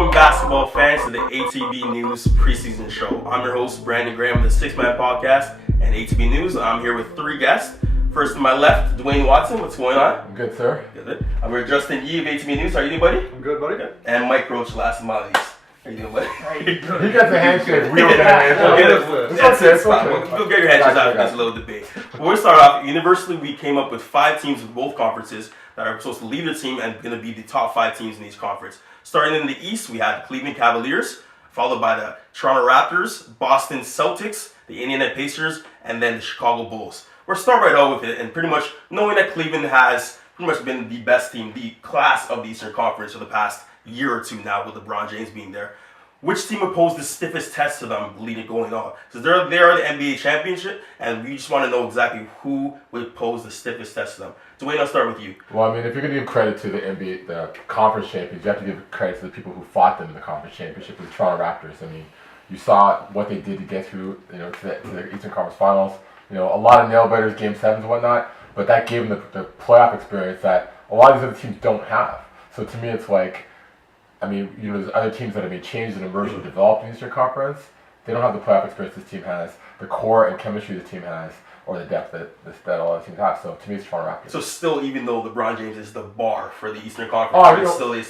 Welcome, basketball fans, to the ATBNews preseason show. I'm your host, Brandon Graham of the Six Man Podcast and ATB News. I'm here with three guests. First to my left, Dwayne Watson. What's going on? I'm good, sir. Good. I'm with Justin Yee of ATB News. How are you doing, buddy? I'm good, buddy. Good. And Mike Roach, last but not least. How you doing, buddy? He gets a handshake. We don't get a handshake. That's okay. We'll get your handshakes after this little debate. Before we start off, universally, we came up with 5 teams in both conferences that are supposed to lead the team and going to be the top 5 teams in each conference. Starting in the East, we had the Cleveland Cavaliers, followed by the Toronto Raptors, Boston Celtics, the Indiana Pacers, and then the Chicago Bulls. We'll start right out with it, and pretty much knowing that Cleveland has pretty much been the best team, the class of the Eastern Conference for the past year or two now with LeBron James being there. Which team would pose the stiffest test to them leading going on? So they are the NBA championship, and we just want to know exactly who would pose the stiffest test to them. Dwayne, I'll start with you. Well, I mean, if you're going to give credit to the NBA, the conference champions, you have to give credit to the people who fought them in the conference championship, the Toronto Raptors. I mean, you saw what they did to get through, to the Eastern Conference Finals. A lot of nail-biters, Game 7s and whatnot, but that gave them the playoff experience that a lot of these other teams don't have. So to me, it's like, there's other teams that have made changes and emerged and developed in the Eastern Conference. They don't have the playoff experience this team has, the core and chemistry the team has, or the depth that all the teams have. So to me, it's Toronto Raptors. So still, even though LeBron James is the bar for the Eastern Conference, Cleveland is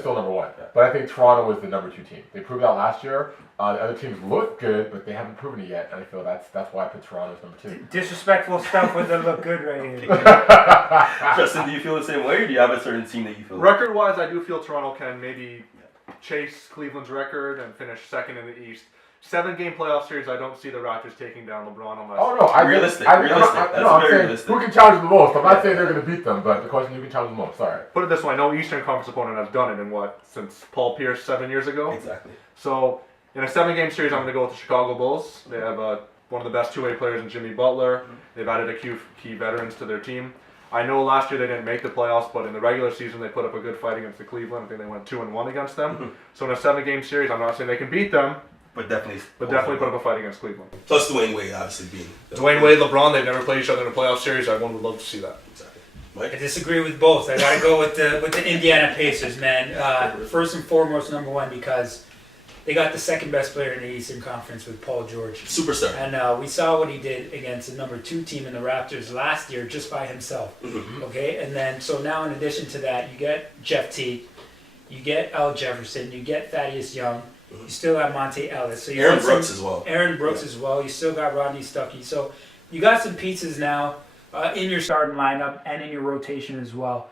still number 1. Yeah. But I think Toronto was the number 2 team. They proved that last year. The other teams look good, but they haven't proven it yet. And I feel that's why I put Toronto as number 2. Disrespectful stuff with them look good right here. Justin, do you feel the same way, or do you have a certain team that you feel? Record-wise, I do feel Toronto can maybe chase Cleveland's record and finish second in the East. 7-game playoff series, I don't see the Raptors taking down LeBron unless... Oh, no, realistic. That's very realistic. Who can challenge the most? I'm not saying they're going to beat them, but the question is who can challenge the most. Sorry. Put it this way, no Eastern Conference opponent has done it since Paul Pierce 7 years ago? Exactly. So, in a 7-game series, I'm going to go with the Chicago Bulls. They have one of the best two-way players in Jimmy Butler. They've added a few key veterans to their team. I know last year they didn't make the playoffs, but in the regular season they put up a good fight against the Cleveland. I think they went 2-1 against them. So in a 7-game series, I'm not saying they can beat them, but definitely put up a fight against Cleveland. Plus Dwayne Wade, obviously being Dwayne Wade, LeBron, they've never played each other in a playoff series. Everyone would love to see that. Exactly. Mike? I disagree with both. I gotta go with the Indiana Pacers, man. First and foremost, number 1, because they got the second best player in the Eastern Conference with Paul George. Superstar. And we saw what he did against the number 2 team in the Raptors last year just by himself. Mm-hmm. Okay? And then, so now in addition to that, you get Jeff Teague, you get Al Jefferson, you get Thaddeus Young, you still have Monte Ellis. So Aaron Brooks as well. You still got Rodney Stuckey. So you got some pieces now in your starting lineup and in your rotation as well.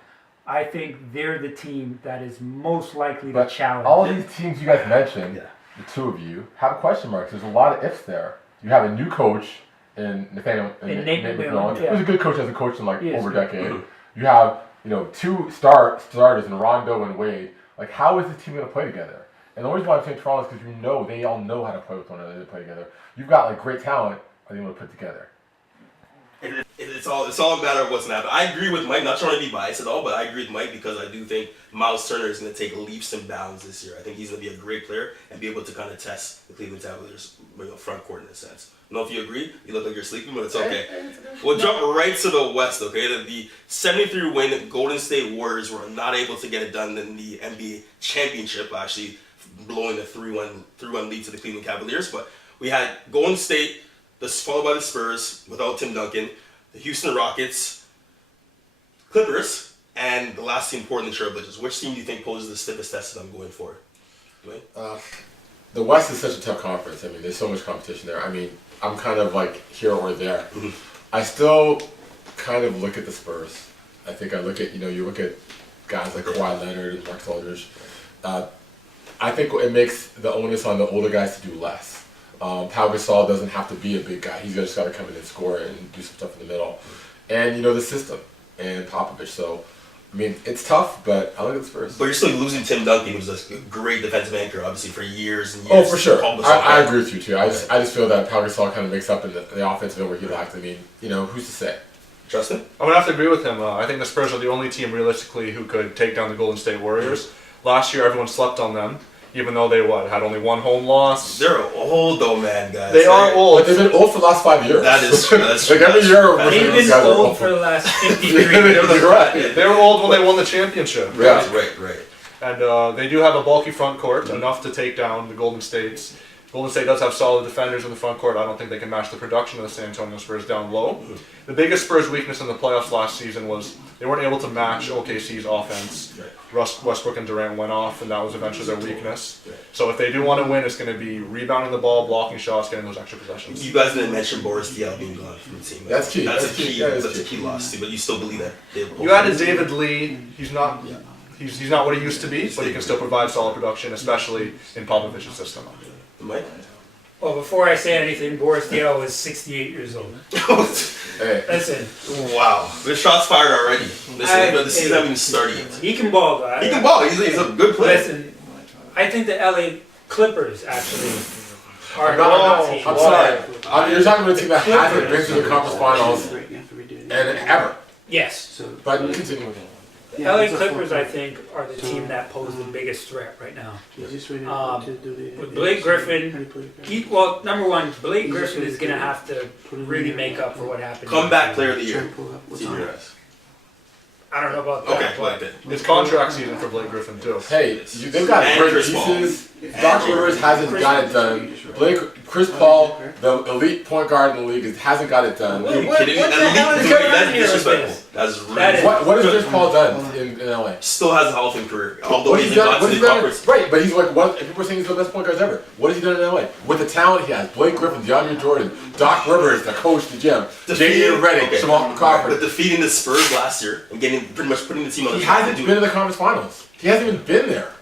I think they're the team that is most likely to challenge. All of these teams you guys mentioned, the 2 of you, have question marks. There's a lot of ifs there. You have a new coach in Nate McMillan. He was a good coach as a coach in over a decade. You have 2 starters in Rondo and Wade. Like, how is this team going to play together? And the only reason why I'm saying Toronto is because they all know how to play with one another. They play together. You've got great talent. Are they going to put together? It's all a matter of what's going to happen. I agree with Mike, not trying to be biased at all, but I agree with Mike because I do think Miles Turner is going to take leaps and bounds this year. I think he's going to be a great player and be able to kind of test the Cleveland Cavaliers front court in a sense. I don't know if you agree. You look like you're sleeping, but it's okay. We'll jump right to the West, okay? The 73-win Golden State Warriors were not able to get it done in the NBA championship, actually blowing the 3-1 lead to the Cleveland Cavaliers. But we had Golden State, followed by the Spurs without Tim Duncan, the Houston Rockets, Clippers, and the last team, Portland Trail Blazers. Which team do you think poses the stiffest test to them going forward? Dwayne? The West is such a tough conference. I mean, there's so much competition there. I mean, I'm kind of here or there. Mm-hmm. I still kind of look at the Spurs. I think I look at, you look at guys like Kawhi Leonard and Mark Aldridge. I think it makes the onus on the older guys to do less. Pau Gasol doesn't have to be a big guy. He's just got to come in and score and do some stuff in the middle. And, the system and Popovich. So, I mean, it's tough, but I look at the Spurs. But you're still losing Tim Duncan, who's a great defensive anchor, obviously, for years and years. Oh, for sure. I agree with you, too. I just feel that Pau Gasol kind of makes up in the offensive end where he lacked. I mean, who's to say? Justin? I'm going to have to agree with him. I think the Spurs are the only team, realistically, who could take down the Golden State Warriors. Last year, everyone slept on them. even though they had only one home loss. They're old though, man, guys. They are old. But they've been old for the last 5 years. That is true. That's true. Like every year, they've been old for the last 53 years. Right. They were old when they won the championship. Right. And they do have a bulky front court, enough to take down the Golden States. Golden State does have solid defenders in the front court. I don't think they can match the production of the San Antonio Spurs down low. The biggest Spurs weakness in the playoffs last season was they weren't able to match OKC's offense. Westbrook and Durant went off, and that was eventually their weakness. So if they do want to win, it's going to be rebounding the ball, blocking shots, getting those extra possessions. You guys didn't mention Boris Diaw being gone from the team. That's key. That's a key loss too. But you still believe that you added David Lee. He's not what he used to be, but he can still provide solid production, especially in Popovich's system. Mike? Well, before I say anything, Boris Diaw was 68 years old. Hey. Listen. Wow. The shots fired already. Listen, the season hasn't even started yet. He can ball, though. He can ball. He's a good player. Listen, I think the LA Clippers actually are No, team. I'm sorry. You're talking about a team that hasn't been to the conference finals and ever. Yes. But continue. The LA Clippers, I think, are the team that pose the biggest threat right now. With Blake Griffin, number one, Blake Griffin is going to have to really make up for what happened. Comeback player of the year. I don't know about that. Okay, like that. It's contract season for Blake Griffin too. Hey, they've got great pieces. Doc Rivers hasn't got it done. Chris Paul, the elite point guard in the league, hasn't got it done. Are you kidding me? That's disrespectful. That's really. What has Chris Paul done in LA? Still has a Hall of Fame career. Although he's done? got to the conference. Right, but he's like people are saying he's the best point guard ever. What has he done in LA? With the talent he has, Blake Griffin, DeAndre Jordan, Doc Rivers, the coach, the gym, J.J. Redick, Jamal Crawford. But defeating the Spurs last year and pretty much putting the team on the He hasn't been to the conference finals. He hasn't even been there.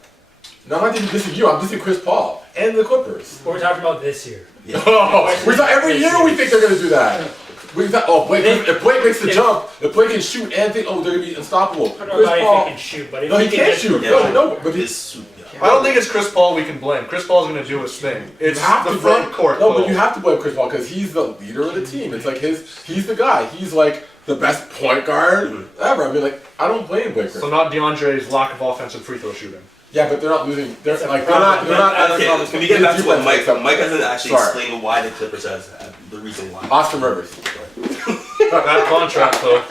No, I'm not dissing you. I'm dissing Chris Paul and the Clippers. We're talking about this year. Yeah. Every year we think they're going to do that. We thought, if Blake makes the jump, if Blake can shoot and think, they're going to be unstoppable. I don't know about if he can shoot, but if he can shoot. I don't think it's Chris Paul we can blame. Chris Paul's going to do his thing. It's the front court. No, but you have to blame Chris Paul because he's the leader of the team. It's like he's the guy. He's like the best point guard ever. I mean, I don't blame Blake Griffin. So not DeAndre's lack of offensive free throw shooting. Yeah, but they're not losing. They're not. Okay, can we get back to what Mike hasn't actually explained why the Clippers has the reason why. Austin Rivers. That contract though.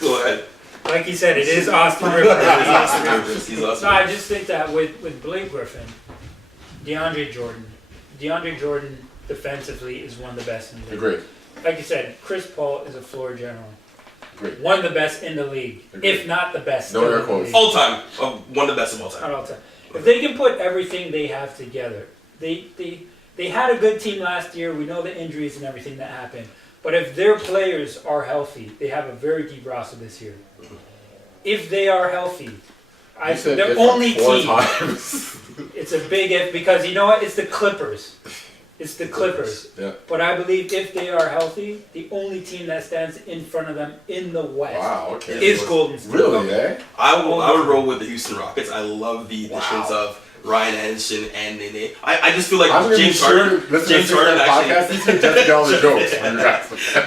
Go ahead. Like he said, it is Austin Rivers. He's awesome. No, I just think that with Blake Griffin, DeAndre Jordan defensively is one of the best in the league. Agreed. Like you said, Chris Paul is a floor general. Agreed. One of the best in the league, if not the best. No air quotes. All time. One of the best of all time. Not all time. If they can put everything they have together, they had a good team last year. We know the injuries and everything that happened. But if their players are healthy, they have a very deep roster this year. If they are healthy, the only team. It's a big if because you know what? It's the Clippers. It's the Clippers. Yeah. But I believe if they are healthy, the only team that stands in front of them in the West is Golden State. Really, eh? I would roll with the Houston Rockets. I love the additions of Ryan Anderson and Nene. I just feel like James Harden actually.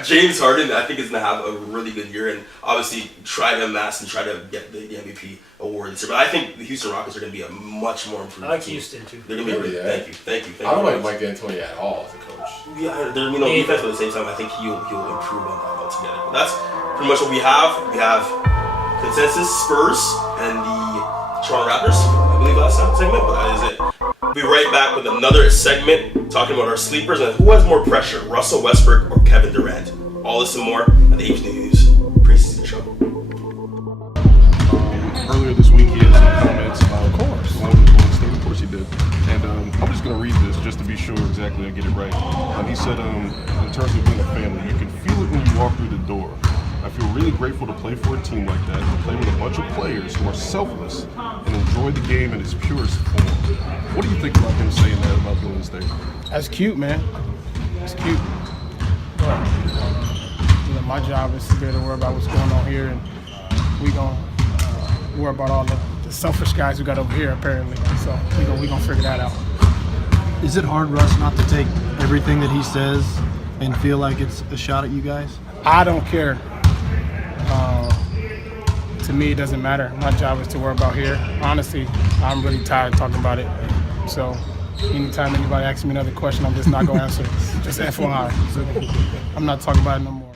James Harden, I think, is going to have a really good year and obviously try to amass and try to get the MVP award this year. But I think the Houston Rockets are going to be a much more improved team. I like Houston too. They're going to be really, Thank you. I don't like Mike D'Antoni at all as a coach. Yeah, they're defense, but at the same time, I think he'll improve on that altogether. But that's pretty much what we have. We have consensus Spurs and the Toronto Raptors, I believe, last segment, but that is it. We'll be right back with another segment talking about our sleepers and who has more pressure, Russell Westbrook or Kevin Durant. All this and more on the ATBNews preseason show. Earlier this week, he had some comments about Golden State. Of course he did. And I'm just going to read this just to be sure exactly I get it right. He said, in terms of being a family, you can feel it when you walk through the door. I feel really grateful to play for a team like that and play with a bunch of players who are selfless and enjoy the game in its purest form. What do you think about him saying that about Golden State? That's cute, man. It's cute. But, my job is to be able to worry about what's going on here, and we gonna worry about all the selfish guys we got over here, apparently. So we gonna figure that out. Is it hard, Russ, not to take everything that he says and feel like it's a shot at you guys? I don't care. To me, it doesn't matter. My job is to worry about here. Honestly, I'm really tired of talking about it. So anytime anybody asks me another question, I'm just not going to answer. Just FYI. So I'm not talking about it no more.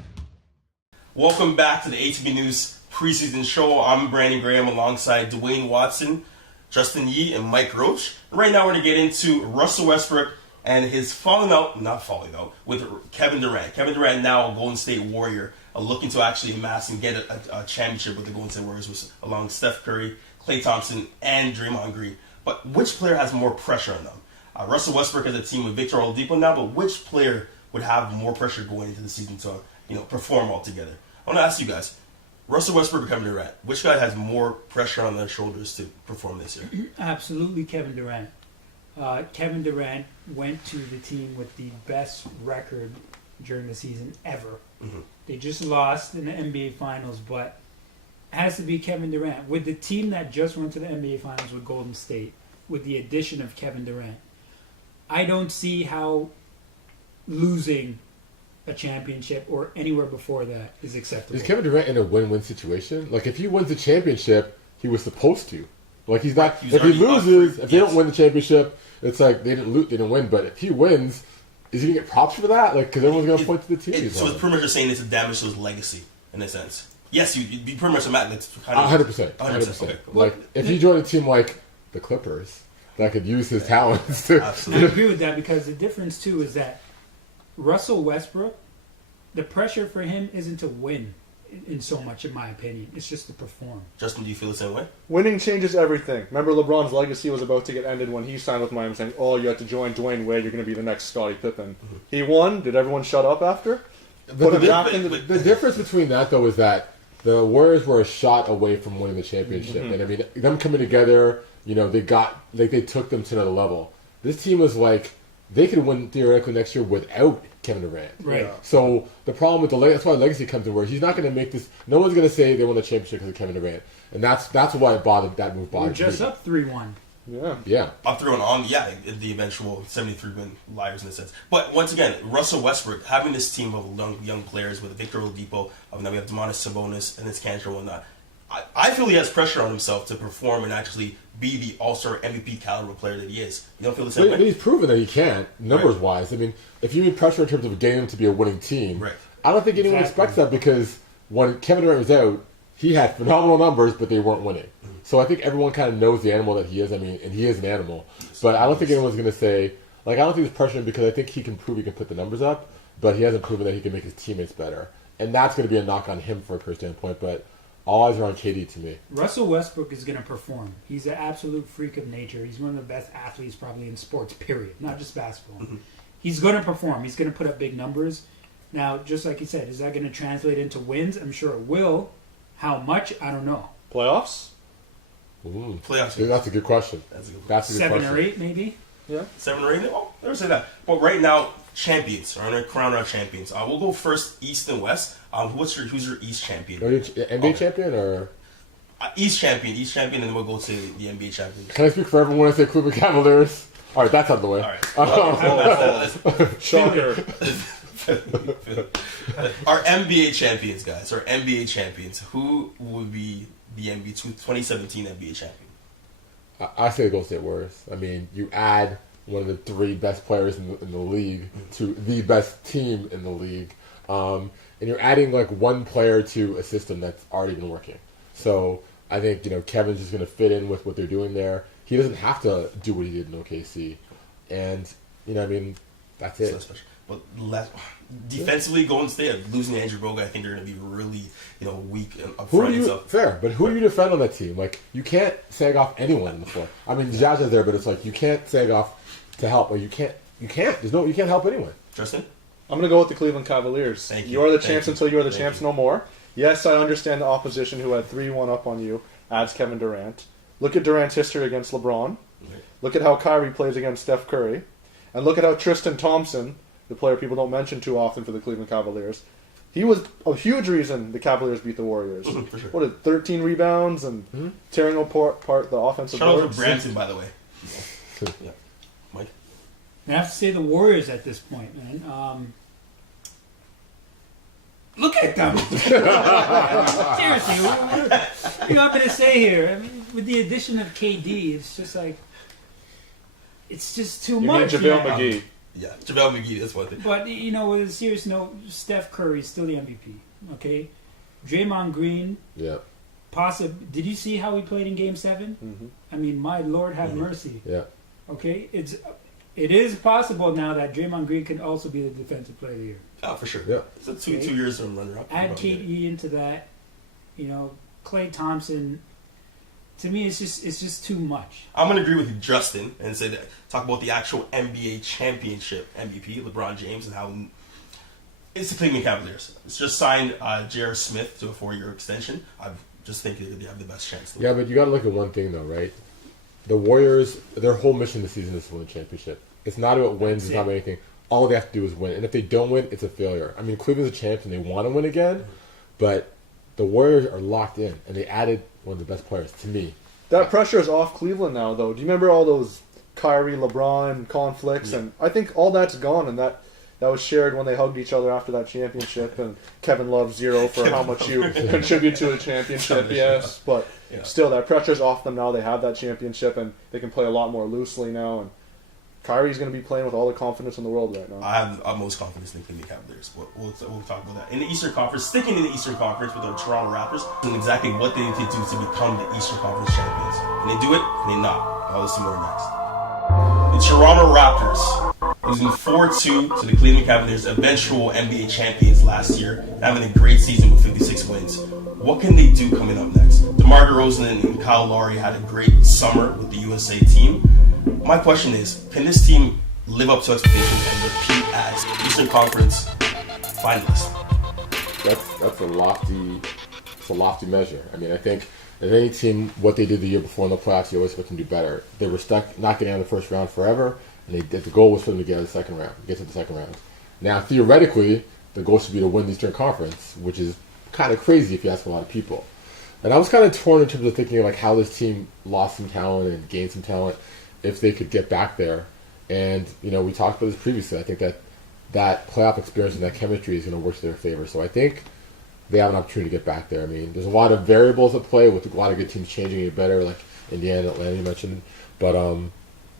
Welcome back to the ATBNews preseason show. I'm Brandon Graham alongside Dwayne Watson, Justin Yee, and Mike Roach. Right now we're going to get into Russell Westbrook and his not falling out, with Kevin Durant. Kevin Durant, now a Golden State Warrior, looking to actually amass and get a championship with the Golden State Warriors, along with Steph Curry, Klay Thompson, and Draymond Green. But which player has more pressure on them? Russell Westbrook has a team with Victor Oladipo now, but which player would have more pressure going into the season to perform altogether? I want to ask you guys, Russell Westbrook or Kevin Durant, which guy has more pressure on their shoulders to perform this year? Absolutely Kevin Durant. Kevin Durant went to the team with the best record during the season ever. Mm-hmm. They just lost in the NBA Finals, but it has to be Kevin Durant. With the team that just went to the NBA Finals with Golden State, with the addition of Kevin Durant, I don't see how losing a championship or anywhere before that is acceptable. Is Kevin Durant in a win-win situation? Like, if he wins the championship, he was supposed to. Like, he's not. If he loses, if they don't win the championship, it's like they didn't win. But if he wins, is he gonna get props for that? Like, because everyone's gonna point to the team. So it's pretty much just saying it's a damage to his legacy in a sense. Yes, you'd be pretty much a Matt. That's 100%. 100%. Okay. Like, if he joined a team like the Clippers that could use his talents to. Absolutely. I agree with that, because the difference too is that Russell Westbrook, the pressure for him isn't to win in so much, in my opinion. It's just to perform. Justin, do you feel the same way? Winning changes everything. Remember, LeBron's legacy was about to get ended when he signed with Miami, saying, "Oh, you have to join Dwayne Wade. You're going to be the next Scottie Pippen." Mm-hmm. He won. Did everyone shut up after? The difference between that, though, is that the Warriors were a shot away from winning the championship, and I mean, them coming together, they took them to another level. This team was like, they could win theoretically next year without Kevin Durant. Right. Yeah. So the problem with that's why legacy comes in, where he's not going to make this. No one's going to say they won the championship because of Kevin Durant, and that's why that move bothered We're just me. up 3-1. Yeah. I'm throwing on the eventual 73-win Liars in a sense. But once again, Russell Westbrook having this team of young players with Victor Oladipo, now we have Domantas Sabonis and his Cantor and whatnot. I feel he has pressure on himself to perform and actually be the All-Star MVP caliber player that he is. You don't feel the same way? But he's proven that he can, numbers-wise. I mean, if you need pressure in terms of getting him to be a winning team, right. I don't think anyone expects that, because when Kevin Durant was out, he had phenomenal numbers, but they weren't winning. Mm-hmm. So I think everyone kind of knows the animal that he is. I mean, and he is an animal. But I don't think anyone's going to say, I don't think there's pressure, because I think he can prove he can put the numbers up, but he hasn't proven that he can make his teammates better. And that's going to be a knock on him from a career standpoint, but all eyes are on KD to me. Russell Westbrook is going to perform. He's an absolute freak of nature. He's one of the best athletes probably in sports, period. Not just basketball. Mm-hmm. He's going to perform. He's going to put up big numbers. Now, just like you said, is that going to translate into wins? I'm sure it will. How much? I don't know. Playoffs? Ooh. Playoffs. Dude, that's a good question. That's a good question. 7 or 8, maybe? Yeah. 7 or 8? Oh, never say that. But right now, champions. We're going to crown our champions. We'll go first, East and West. Who's your East champion? Are you NBA champion or? East champion, and then we'll go to the NBA champion. Can I speak for everyone when I say Cleveland Cavaliers? All right, that's out of the way. All right. Shocker. Our NBA champions, guys. Our NBA champions. Who would be the 2017 NBA champion? I say the Golden State Warriors. I mean, you add one of the 3 best players in the league to the best team in the league, and you're adding like one player to a system that's already been working. So I think Kevin's just going to fit in with what they're doing there. He doesn't have to do what he did in OKC, and that's it. So special. But defensively, Golden State losing Andrew Bogut, I think they're going to be really weak up front. Fair, but who do you defend on that team? Like, you can't sag off anyone on the floor. I mean, Jazz is there, but it's like you can't sag off to help, or you can't. You can't help anyone. Justin? I'm going to go with the Cleveland Cavaliers. Thank you. You are the champs until you are the champs no more. Yes, I understand the opposition who had 3-1 up on you adds Kevin Durant. Look at Durant's history against LeBron. Look at how Kyrie plays against Steph Curry. And look at how Tristan Thompson, the player people don't mention too often for the Cleveland Cavaliers, he was a huge reason the Cavaliers beat the Warriors. For sure. What, 13 rebounds and tearing apart the offensive Shout out boards. to Branson, by the way. Yeah. Mike? I have to say the Warriors at this point, man. Look at them. Seriously, what do you want me to say here? I mean, with the addition of KD, it's just like, it's just too You much. mean JaVale McGee. Yeah, JaVale McGee, that's one thing. But, with a serious note, Steph Curry is still the MVP, okay? Draymond Green, Yeah. Did you see how he played in Game 7? Mm-hmm. I mean, my Lord have mercy. Yeah. Okay, it is possible now that Draymond Green can also be the defensive player of the year. Oh, for sure. Yeah. It's a two years from runner-up. Add KD into that, Klay Thompson. To me, it's just too much. I'm gonna agree with Justin and say that talk about the actual NBA championship MVP, LeBron James, and how it's the Cleveland Cavaliers. It's just signed J.R. Smith to a 4-year extension. I just think they have the best chance. Yeah, but you got to look at one thing though, right? The Warriors, their whole mission this season is to win the championship. It's not about wins. It's not about anything. All they have to do is win, and if they don't win, it's a failure. I mean, Cleveland's a champion; they want to win again, but the Warriors are locked in, and they added one of the best players to me. That pressure is off Cleveland now, though. Do you remember all those Kyrie, LeBron conflicts? Yeah. And I think all that's gone, and that was shared when they hugged each other after that championship. And Kevin loves Zero for how much you contribute to a championship, yes. But still, that pressure's off them now. They have that championship, and they can play a lot more loosely now. And Kyrie's going to be playing with all the confidence in the world right now. I have the utmost confidence in the Cleveland Cavaliers. We'll talk about that. In the Eastern Conference, sticking in the Eastern Conference with the Toronto Raptors, and exactly what they need to do to become the Eastern Conference champions. Can they do it? Can they not? I'll listen more next. The Toronto Raptors, losing 4-2 to the Cleveland Cavaliers, eventual NBA champions last year, having a great season with 56 wins. What can they do coming up next? DeMar DeRozan and Kyle Lowry had a great summer with the USA team. My question is, can this team live up to expectations and repeat as Eastern Conference finalists? That's a lofty measure. I mean, I think as any team, what they did the year before in the playoffs, you always expect them to do better. They were stuck not getting out of the first round forever, and the goal was for them to get to the second round. Now, theoretically, the goal should be to win the Eastern Conference, which is kind of crazy if you ask a lot of people. And I was kind of torn in terms of thinking like how this team lost some talent and gained some talent if they could get back there. And, we talked about this previously. I think that playoff experience and that chemistry is going to work to their favor. So I think they have an opportunity to get back there. I mean, there's a lot of variables at play with a lot of good teams changing it better, like Indiana, Atlanta you mentioned. But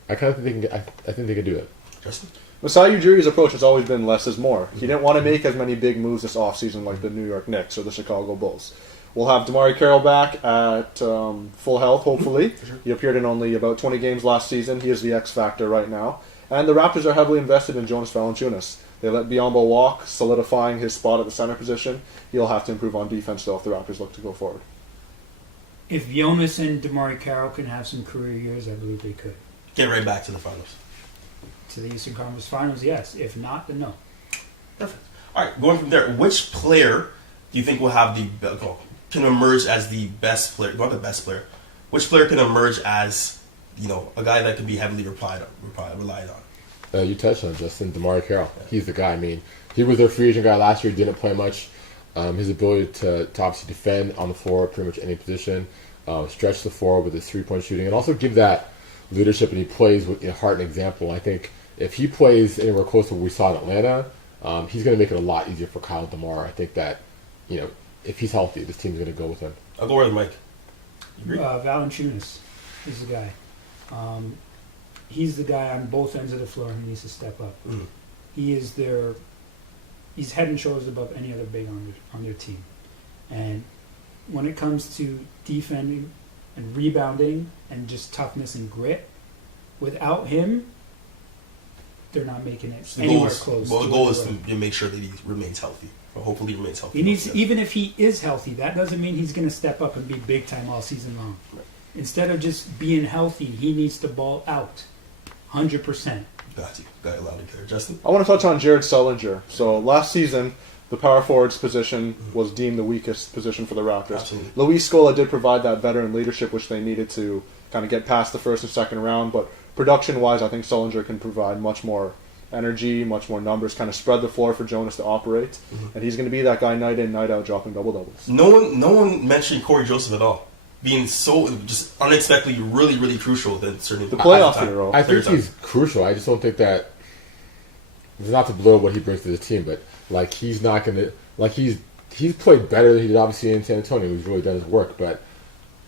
I kind of think I think they can do it. Justin? Masai Ujiri's approach has always been less is more. He didn't want to make as many big moves this offseason like the New York Knicks or the Chicago Bulls. We'll have DeMar Carroll back at full health, hopefully. He appeared in only about 20 games last season. He is the X factor right now. And the Raptors are heavily invested in Jonas Valanciunas. They let Biyombo walk, solidifying his spot at the center position. He'll have to improve on defense, though, if the Raptors look to go forward. If Jonas and DeMar Carroll can have some career years, I believe they could. Get right back to the finals. To the Eastern Conference Finals, yes. If not, then no. Perfect. All right, going from there, which player do you think will have can emerge as the best player? Not the best player. Which player can emerge as a guy that could be heavily relied on? You touched on Justin, DeMar Carroll. He's the guy. I mean, he was their free agent guy last year. Didn't play much. His ability to obviously defend on the floor, pretty much any position, stretch the floor with his 3-point shooting, and also give that leadership. And he plays with heart and example. I think if he plays anywhere close to what we saw in Atlanta, he's going to make it a lot easier for Kyle and DeMar. I think that if he's healthy, this team's going to go with him. I'll go with Mike. You agree? Valanciunas is the guy. He's the guy on both ends of the floor who needs to step up. Mm. He's head and shoulders above any other big on their team. And when it comes to defending and rebounding and just toughness and grit, without him, they're not making it anywhere close. Well, the goal is to make sure that he remains healthy. Or hopefully he remains healthy. He needs, even if he is healthy, that doesn't mean he's going to step up and be big time all season long. Right. Instead of just being healthy, he needs to ball out 100%. Got it loud and clear. Justin? I want to touch on Jared Sullinger. So last season, the power forward's position was deemed the weakest position for the Raptors. Absolutely. Luis Scola did provide that veteran leadership which they needed to kind of get past the first and second round, but production-wise, I think Sullinger can provide much more energy, much more numbers, kind of spread the floor for Jonas to operate, and he's going to be that guy night in, night out, dropping double-doubles. No one mentioned Corey Joseph at all. Being so just unexpectedly really, really crucial than certain the playoff hero. I think he's crucial. I just don't think that it's not to blow what he brings to the team, but like he's not going to he's played better than he did obviously in San Antonio. He's really done his work, but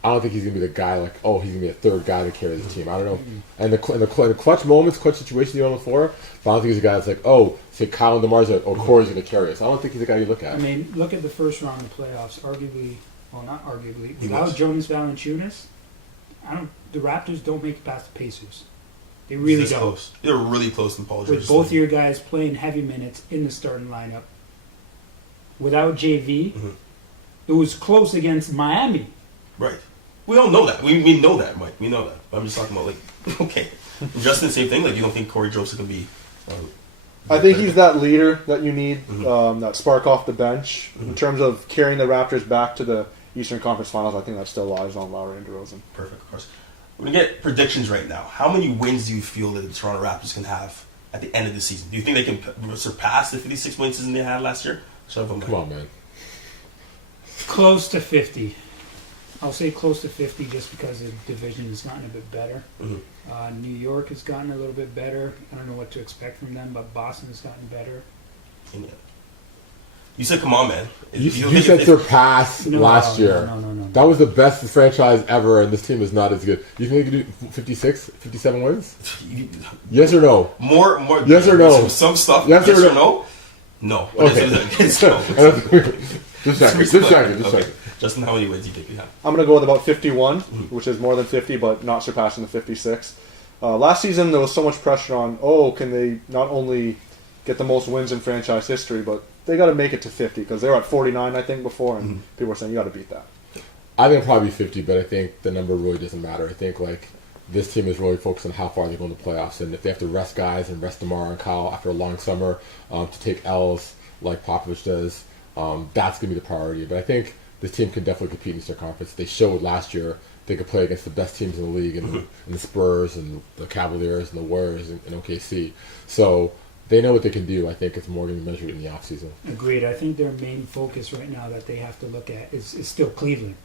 I don't think he's going to be the guy he's going to be a third guy to carry the team. I don't know. And the clutch moments, clutch situations you're on the floor, but I don't think he's a guy that's like, say Kyle and DeMar's Corey's going to carry us. I don't think he's the guy you look at. I mean, look at the first round of the playoffs. Arguably, well, not arguably, He without was. Jonas Valanciunas, the Raptors don't make it past the Pacers. They really This don't. close. They're really close to Paul George. With both your guys playing heavy minutes in the starting lineup. Without JV, it was close against Miami. Right. We all know that. We know that, Mike. We know that. But I'm just talking about, like, okay. Justin, same thing. Like, you don't think Corey Joseph can be... I think he's that leader that you need, that spark off the bench. In terms of carrying the Raptors back to the Eastern Conference Finals, I think that still lies on Lowry and DeRozan. Perfect, of course. We're going to get predictions right now. How many wins do you feel that the Toronto Raptors can have at the end of the season? Do you think they can surpass the 56 win season they had last year? Come on, man. Close to 50. I'll say close to 50 just because the division has gotten a bit better. New York has gotten a little bit better. I don't know what to expect from them, but Boston has gotten better. Yeah. You said, come on, man. You said surpass last year. No. That was the best franchise ever, and this team is not as good. You think they could do 56, 57 wins? Yes or no? More. Yes or no? Some stuff. Yes or no? No. Okay. Just checking. Justin, how many wins do you think you have? I'm going to go with about 51, which is more than 50, but not surpassing the 56. Last season, there was so much pressure on, can they not only get the most wins in franchise history, but they got to make it to 50, because they were at 49, I think, before, and people were saying, you got to beat that. I think probably 50, but I think the number really doesn't matter. I think, like, this team is really focused on how far they go in the playoffs, and if they have to rest guys and rest DeMar and Kyle after a long summer to take L's like Popovich does, that's going to be the priority. But I think this team can definitely compete in the Eastern Conference. They showed last year they could play against the best teams in the league, and the Spurs and the Cavaliers and the Warriors and OKC. So they know what they can do. I think it's more going to be measured in the offseason. Agreed. I think their main focus right now that they have to look at is still Cleveland.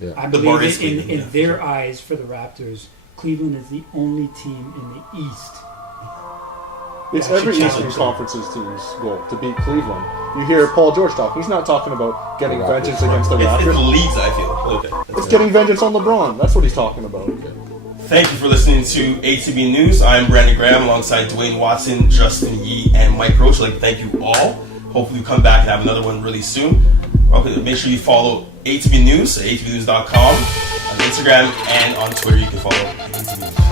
Yeah. I The bar believe is Cleveland, in yeah, their eyes, for the Raptors, Cleveland is the only team in the East. It's That every should Eastern challenge Conference's team's goal to beat Cleveland. You hear Paul George talk. He's not talking about getting The Raptors. vengeance against the It's Raptors. the leagues, I feel. Okay. It's getting vengeance on LeBron. That's what he's talking about. Thank you for listening to ATB News. I'm Brandon Graham alongside Dwayne Watson, Justin Yee, and Mike Roach. I'd like to thank you all. Hopefully we come back and have another one really soon. Okay, make sure you follow ATB News at atbnews.com on Instagram, and on Twitter you can follow ATB News.